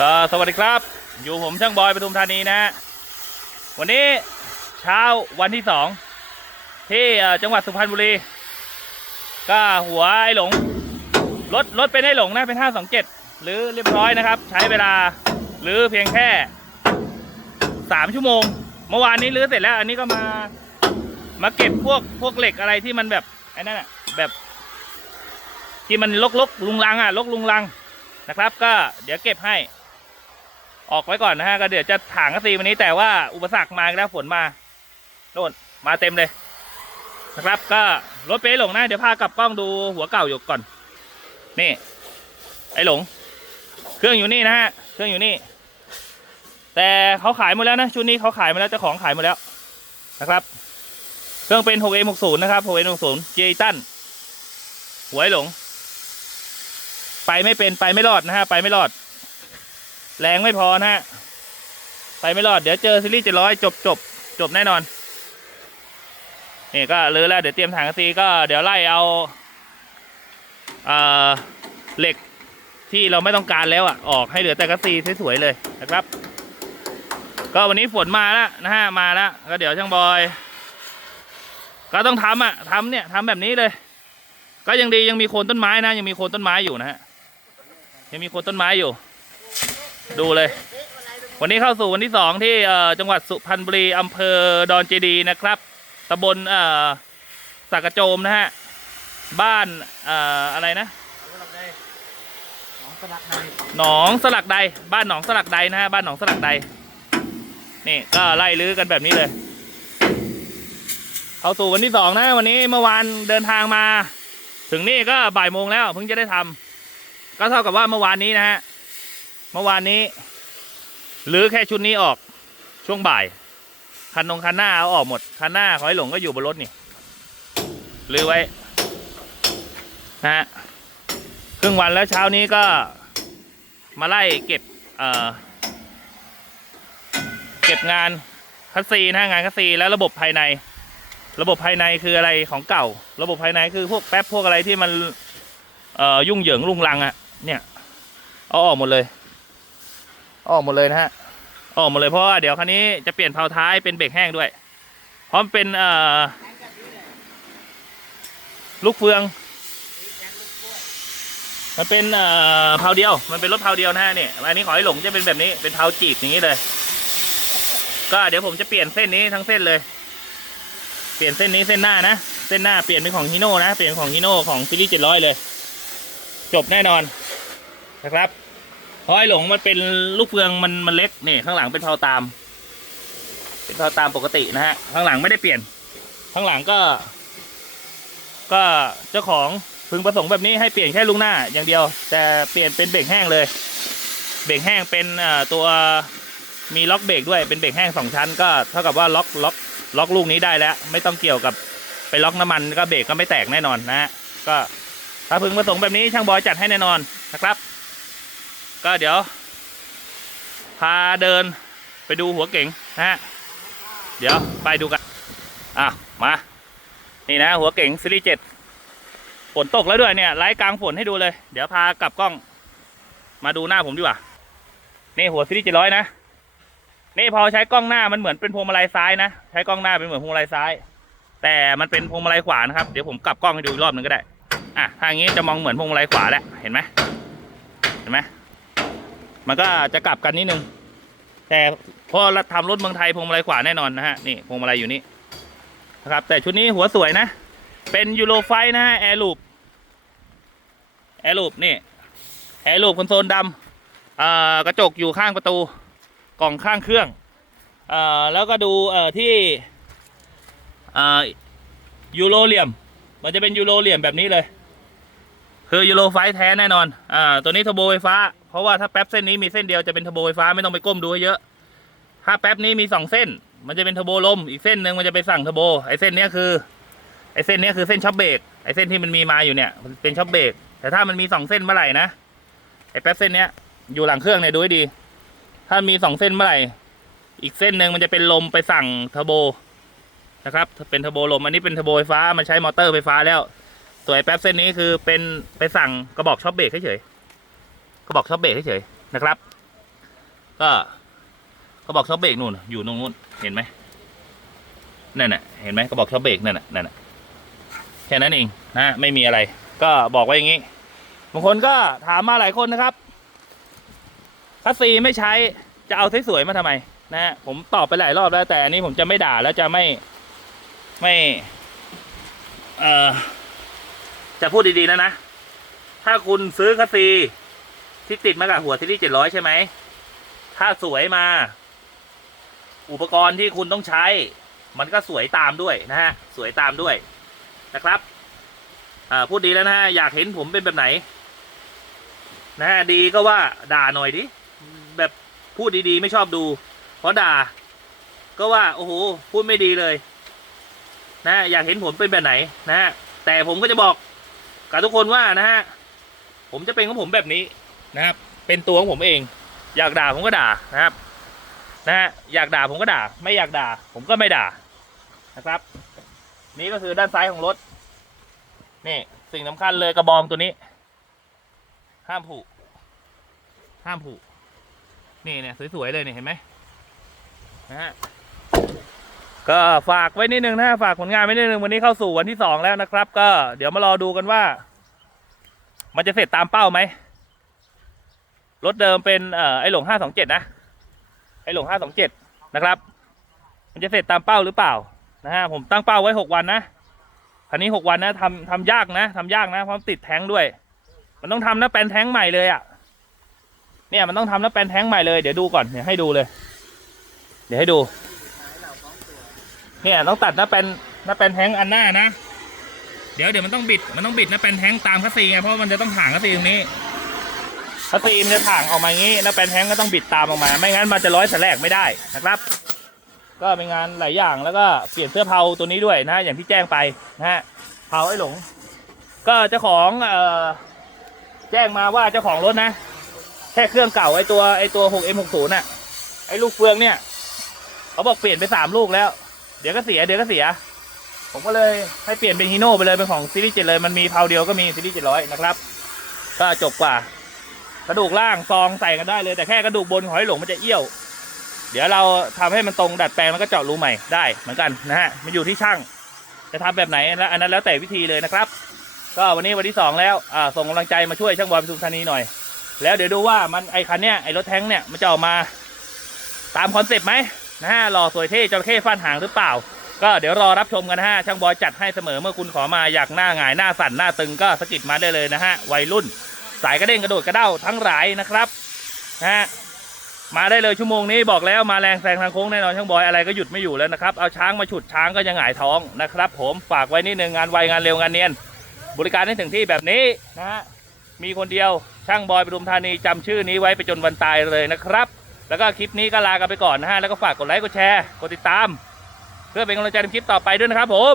ก็สวัสดีครับ อยู่ผมช่างบอยปทุมธานีนะ วันนี้เช้าวันที่สองที่จังหวัดสุพรรณบุรี ก็หัวไอ้หลงรถรถเป็นไอ้หลงนะเป็น527หรือเรียบร้อยนะครับ ใช้เวลาหรือเพียงแค่3ชั่วโมง เมื่อวานนี้รื้อเสร็จแล้ว อันนี้ก็มามาเก็บพวกพวกเหล็กอะไรที่มันแบบไอ้นั่นอะแบบที่มันลกลกลุงลังอะลกลุงลังนะครับ ก็เดี๋ยวเก็บให้ ออกไว้ก่อนนะฮะก็เดี๋ยวจะถางกระซีวันนี้แต่ว่าอุปสรรคมากแล้วฝนมาโน่นมาเต็มเลยนะครับ ก็รถเป๊ะหลงนะเดี๋ยวพากลับกล้องดูหัวเก่าอยู่ก่อน นี่ ไอ้หลง เครื่องอยู่นี่นะฮะเครื่องอยู่นี่ แต่เขาขายหมดแล้วนะชุดนี้เขาขายมาแล้วเจ้าของขายหมดแล้วนะครับ เครื่องเป็น 6M60 นะครับ 6M60 เจตันหัวไอ้หลง ไปไม่เป็นไปไม่รอดนะฮะไปไม่รอด แรงไม่พอนะฮะ ไปไม่รอด เดี๋ยวเจอซีรีส์เจ็ดร้อยจบจบจบแน่นอน นี่ก็เลยแล้ว เดี๋ยวเตรียมถังกะซีก็เดี๋ยวไล่เอาเอ่อเหล็กที่เราไม่ต้องการแล้วอะ ออกให้เหลือแต่กระซีสวยๆเลยนะครับ ก็วันนี้ฝนมาแล้วนะฮะ มาแล้ว ก็เดี๋ยวช่างบอย ก็ต้องทำอะทำเนี่ยทำแบบนี้เลย ก็ยังดียังมีโคนต้นไม้นะ ยังมีโคนต้นไม้อยู่นะฮะ ยังมีโคนต้นไม้อยู่ ดูเลย วันนี้เข้าสู่วันที่สองที่จังหวัดสุพรรณบุรีอำเภอดอนเจดีนะครับตำบลสักกระโจมนะฮะ บ้านอะไรนะหนองสลักใด บ้านหนองสลักใดนะฮะ บ้านหนองสลักใด นี่ก็ไล่ลื้อกันแบบนี้เลย เข้าสู่วันที่สองนะ วันนี้เมื่อวานเดินทางมา ถึงนี่ก็บ่ายโมงแล้วเพิ่งจะได้ทำก็เท่ากับว่าเมื่อวานนี้นะฮะ เมื่อวานนี้หรือแค่ชุดนี้ออกช่วงบ่าย คันนงคันหน้าเอาออกหมด คันหน้าขอให้หลงก็อยู่บนรถนี่หรือไว้นะฮะครึ่งวันแล้วเช้านี้ก็มาไล่เก็บเอ่อเก็บงานคัสซีนะงานคัสซีแล้วระบบภายใน ระบบภายในคืออะไรของเก่า ระบบภายในคือพวกแป๊บพวกอะไรที่มันเอ่อยุ่งเหยิงลุงลังอะ่ะเนี่ย เอาออกหมดเลย ออกหมดเลยนะฮะออกหมดเลยเพราะว่าเดี๋ยวคันนี้จะเปลี่ยนเพลาท้ายเป็นเบรกแห้งด้วยเพราะมันเป็นเอ่อลูกเฟือง มันเป็นเอ่อเพลาเดียว มันเป็นรถเพลาเดียวนะฮะเนี่ยอันนี้ขอให้หลงจะเป็นแบบนี้เป็นเพลาจีบอย่างนี้เลย ก็เดี๋ยวผมจะเปลี่ยนเส้นนี้ทั้งเส้นเลย เปลี่ยนเส้นนี้เส้นหน้านะเส้นหน้าเปลี่ยนเป็นของฮิโน่นะเปลี่ยนของฮิโน่ของซีรีส์เจ็ดร้อยเลย จบแน่นอนนะครับ เพราะไอ้หลงมันเป็นลูกเฟืองมันมันเล็กนี่ข้างหลังเป็นเพาตาม เป็นเพาตามปกตินะฮะข้างหลังไม่ได้เปลี่ยน ข้างหลังก็ ก็เจ้าของพึงประสงค์แบบนี้ให้เปลี่ยนแค่ลูกหน้าอย่างเดียว แต่เปลี่ยนเป็นเบรกแห้งเลย เบรกแห้งเป็นตัวมีล็อกเบรกด้วยเป็นเบรกแห้งสองชั้น ก็เท่ากับว่าล็อกล็อกล็อกลูกนี้ได้แล้ว ไม่ต้องเกี่ยวกับไปล็อกน้ำมันก็เบรกก็ไม่แตกแน่นอนนะฮะก็ถ้าพึงประสงค์แบบนี้ช่างบอยจัดให้แน่นอนนะครับ ก็เดี๋ยว พาเดินไปดูหัวเก๋งนะฮะ เดี๋ยวไปดูกัน อะ มา นี่นะ หัวเก๋งซีรีส์เจ็ดฝนตกแล้วด้วยเนี่ยไล่กลางฝนให้ดูเลย เดี๋ยวพากลับกล้อง มาดูหน้าผมดีกว่า นี่หัวซีรีส์เจ็ดร้อยนะ นี่พอใช้กล้องหน้ามันเหมือนเป็นพวงมาลัยซ้ายนะ ใช้กล้องหน้าเป็นเหมือนพวงมาลัยซ้าย แต่มันเป็นพวงมาลัยขวานะครับ เดี๋ยวผมกลับกล้องให้ดูอีกรอบหนึ่งก็ได้ อะถ้าอย่างนี้จะมองเหมือนพวงมาลัยขวาแล้ว เห็นไหมเห็นไหม มันก็จะกลับกันนิดนึง แต่พอเราทำรถเมืองไทยพวงมาลัยขวาแน่นอนนะฮะนี่พวงมาลัยอยู่นี่นะครับ แต่ชุดนี้หัวสวยนะ เป็นยูโรไฟนะฮะแอร์ลูปแอร์ลูปนี่แอร์ลูปคอนโซลดำกระจกอยู่ข้างประตูกล่องข้างเครื่องอแล้วก็ดูที่ยูโรเหลี่ยม มันจะเป็นยูโรเหลี่ยมแบบนี้เลย คือยูโรไฟแท้แน่นอน อ่า ตัวนี้เทอร์โบไฟฟ้า เพราะว่าถ้าแป๊บเส้นนี้มีเส้นเดียวจะเป็นเทอร์โบไฟฟ้าไม่ต้องไปก้มดูให้เยอะ ถ้าแป๊บนี้มีสองเส้น มันจะเป็นเทอร์โบลม อีกเส้นหนึ่งมันจะไปสั่งเทอร์โบ ไอ้เส้นนี้คือ ไอ้เส้นนี้คือเส้นช็อปเบรก ไอ้เส้นที่มันมีมาอยู่เนี่ย มันเป็นช็อปเบรก แต่ถ้ามันมีสองเส้นเมื่อไหร่นะ ไอ้แป๊บเส้นเนี้ยอยู่หลังเครื่องเนี่ยดูให้ดี ถ้ามีสองเส้นเมื่อไหร่ อีกเส้นหนึ่งมันจะเป็นลมไปสั่งเทอร์โบนะครับ เป็นเทอร์โบลม อันนี้เป็นเทอร์โบไฟฟ้า มันใช้มอเตอร์ไฟฟ้าแล้ว ส่วนไอ้แป๊บเส้นนี้คือเป็นไปสั่งกระบอกช็อปเบรกเฉยๆ กระบอกช็อปเบรกเฉยๆนะครับ ก็กระบอกช็อปเบรกนู่นอยู่ตรงนู้นเห็นไหมนั่นน่ะเห็นไหมกระบอกช็อปเบรกนั่นน่ะนั่นน่ะแค่นั้นเองนะไม่มีอะไร ก็บอกไว้อย่างนี้บางคนก็ถามมาหลายคนนะครับคัสซีไม่ใช้จะเอาสวยๆมาทำไมนะฮะผมตอบไปหลายรอบแล้วแต่อันนี้ผมจะไม่ด่าแล้วจะไม่ไม่เอ่อจะพูดดีๆนะนะ ถ้าคุณซื้อคัสซี ที่ติดมากับหัวซีรีส์เจ็ดร้อยใช่ไหม ถ้าสวยมา อุปกรณ์ที่คุณต้องใช้ มันก็สวยตามด้วยนะฮะ สวยตามด้วยนะครับ อ่า พูดดีแล้วนะฮะ อยากเห็นผมเป็นแบบไหน นะฮะ ดีก็ว่าด่าหน่อยดิ แบบพูดดีๆ ไม่ชอบดู เพราะด่า ก็ว่า โอ้โห พูดไม่ดีเลย นะฮะอยากเห็นผมเป็นแบบไหน นะฮะ แต่ผมก็จะบอกกับทุกคนว่านะฮะ ผมจะเป็นของผมแบบนี้ นะครับ เป็นตัวของผมเอง อยากด่าผมก็ด่านะครับนะฮะอยากด่าผมก็ด่า ไม่อยากด่า ผมก็ไม่ด่านะครับ นี่ก็คือด้านซ้ายของรถนี่สิ่งสำคัญเลยกระบองตัวนี้ ห้ามผูกห้ามผูกนี่เนี่ยสวยๆเลยเนี่ยเห็นไหมนะฮะก็ฝากไว้นิดนึงนะฝากผลงานไว้นิดนึงวันนี้เข้าสู่วันที่สองแล้วนะครับ ก็เดี๋ยวมารอดูกันว่า มันจะเสร็จตามเป้าไหม รถเดิมเป็นเอ่อไอหลงห้าสองเจ็ดนะ ไอหลงห้าสองเจ็ดนะครับ มันจะเสร็จตามเป้าหรือเปล่านะฮะผมตั้งเป้าไว้หกวันนะคันนี้หกวันนะทำทำยากนะทำยากนะเพราะมันติดแท้งด้วย มันต้องทำนะแปลนแท้งใหม่เลยอะ่ะเนี่ยมันต้องทำนะแปลนแท้งใหม่เลยเดี๋ยวดูก่อนเดี๋ยวให้ดูเลย เดี๋ยวให้ดู เนี่ยต้องตัดน้าแปลนน้าแปลนแท้งอันหน้านะ เดี๋ยวเดี๋ยวมันต้องบิดมันต้องบิดน้าแปลนแท้งตามคัสซีไงเพราะมันจะต้องถ่างคัสซีตรงนี้ คัสซีมันจะถ่างออกมาอย่างนี้หน้าแปนแท้งก็ต้องบิดตามออกมา ไม่งั้นมันจะร้อยสแลกไม่ได้นะครับ ก็เป็นงานหลายอย่างแล้วก็เปลี่ยนเสื้อเผาตัวนี้ด้วยนะอย่างที่แจ้งไปนะฮะเผาไอ้หลง ก็เจ้าของเอ่อแจ้งมาว่าเจ้าของรถนะ แค่เครื่องเก่าไอ้ตัวไอ้ตัว 6M60 น่ะไอ้ลูกเฟืองเนี่ยเขาบอกเปลี่ยนไปสามลูกแล้ว เดี๋ยวก็เสียเดี๋ยวก็เสีย ผมก็เลยให้เปลี่ยนเป็นฮีโน่ไปเลยเป็นของซีรีส์เจ็ดเลยมันมีเพาเดียวก็มีซีรีส์เจ็ดร้อยนะครับ ก็จบกว่า กระดูกล่างซองใส่กันได้เลยแต่แค่กระดูกบนหอยหลงมันจะเอี้ยว เดี๋ยวเราทำให้มันตรงดัดแปลงแล้วก็เจาะรูใหม่ได้เหมือนกันนะฮะมันอยู่ที่ช่าง จะทำแบบไหนแล้วอันนั้นแล้วแต่วิธีเลยนะครับ ก็วันนี้วันที่สองแล้วอ่าส่งกำลังใจมาช่วยช่างบอยปทุมธานีหน่อย แล้วเดี๋ยวดูว่ามันไอคันเนี้ยไอรถแท้งเนี่ยมันจะออกมา ตามคอนเซปต์ไหมนะฮะหล่อสวยเท่จระเข้ฟาดหางหรือเปล่า ก็เดี๋ยวรอรับชมกันฮะช่างบอยจัดให้เสมอเมื่อคุณขอมาอยากหน้าหงายหน้าสั่นหน้าตึงก็สกิดมาได้เลยนะฮะวัยรุ่น สายกระเด้งกระโดดกระเด้าทั้งหลายนะครับนะฮะมาได้เลยชั่วโมงนี้บอกแล้วมาแรงแซงทางโค้งแน่นอนช่างบอยอะไรก็หยุดไม่อยู่แล้วนะครับเอาช้างมาฉุดช้างก็ยังหงายท้องนะครับ ผมฝากไว้นิดนึงงานไวงานเร็วงานเนียน บริการให้ถึงที่แบบนี้นะฮะมีคนเดียวช่างบอยปทุมธานีจำชื่อนี้ไว้ไปจนวันตายเลยนะครับ แล้วก็คลิปนี้ก็ลากันไปก่อนนะฮะแล้วก็ฝากกดไลค์กดแชร์กดติดตาม เพื่อเป็นกำลังใจในคลิปต่อไปด้วยนะครับผม